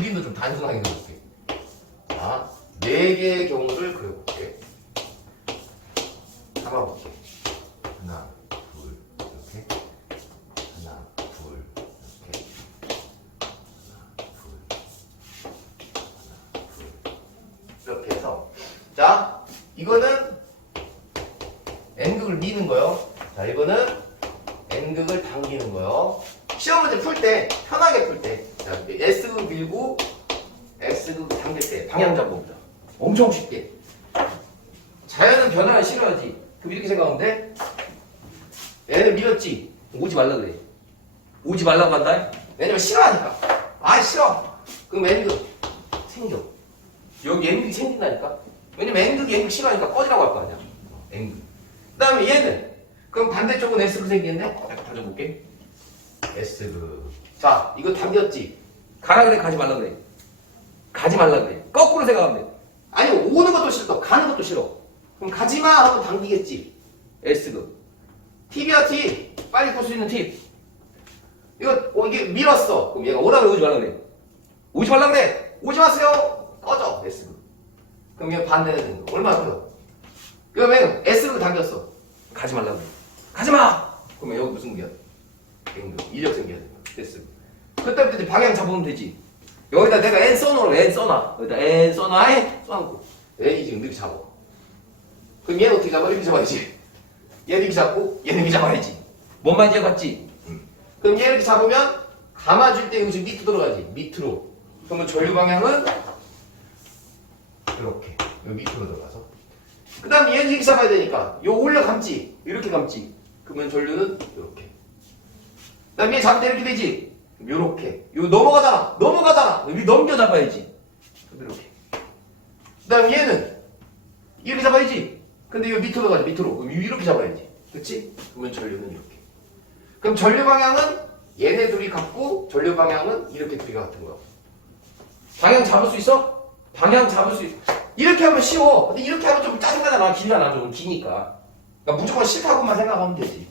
그림도 좀 단순하게 그려볼게. 자, 네 개의 경우를 그려볼게. 잡아볼게. 하나, 둘, 이렇게. 하나, 둘, 이렇게. 하나, 둘. 하나, 둘. 이렇게 해서. 자, 이거는 N극을 미는 거요. 자, 이거는 N극을 당기는 거요. 시험 문제 풀 때, 편하게 풀 때. 자, S극 밀고, X극 당길 때, 방향 잡아봅니다. 엄청 쉽게. 자연은 변화를 싫어하지. 그럼 이렇게 생각하면 돼. 얘는 밀었지. 오지 말라 그래. 오지 말라고 한다. 왜냐면 싫어하니까. 아, 싫어. 그럼 N극 생겨. 여기 N극이 생긴다니까. 왜냐면 N극이 N극 싫어하니까 꺼지라고 할 거 아니야. N극. 그 다음에 얘는. 그럼 반대쪽은 S극 생기겠네? 잠깐 다져볼게. S극. 자, 이거 당겼지? 가라 그래, 가지 말라 그래. 가지 말라 그래. 거꾸로 생각하면 돼. 아니, 오는 것도 싫어. 가는 것도 싫어. 그럼 가지마 하고 당기겠지. S극. 팁이야, 팁. 빨리 볼 수 있는 팁. 이거, 어, 이게 밀었어. 그럼 얘가 오라고 오지 말라 그래. 오지 말라 그래. 오지 마세요. 꺼져. S극. 그럼 얘 반대는 얼마나 커요? 그러면 S극 당겼어. 가지 말라 그래. 가지 마! 그러면 여기 무슨? N극. 이력 생겨야 돼. S극. 그때부터 이제 방향 잡으면 되지. 여기다 내가 N 써놓으라고 N 써놔. 여기다 N 써놔에 써놓고. N이 지금 이렇게 잡아. 그럼 얘는 어떻게 잡아? 이렇게 잡아야지. 얘는 이렇게 잡고 얘는 이렇게 잡아야지. 뭔 말인지 봤지? 그럼 얘 이렇게 잡으면 감아줄 때 여기서 밑으로 들어가지. 밑으로. 그러면 전류 방향은 이렇게. 여기 밑으로 들어가서. 그 다음에 얘는 이렇게 잡아야 되니까 요 올려 감지. 이렇게 감지. 그러면 전류는 이렇게. 그 다음에 얘때 이렇게 되지. 요렇게. 요 넘어가잖아. 넘어가잖아. 여기 넘겨 잡아야지. 이렇게. 그 다음 얘는 이렇게 잡아야지. 근데 요 밑으로 가지. 밑으로. 그럼 이렇게 잡아야지. 그치? 그러면 전류는 이렇게. 그럼 전류 방향은 얘네 둘이 같고 전류 방향은 이렇게 둘이 같은 거야. 방향 잡을 수 있어? 방향 잡을 수 있어. 이렇게 하면 쉬워. 근데 이렇게 하면 좀 짜증나잖아. 길잖아. 좀 기니까. 그러니까 무조건 싫다고만 생각하면 되지.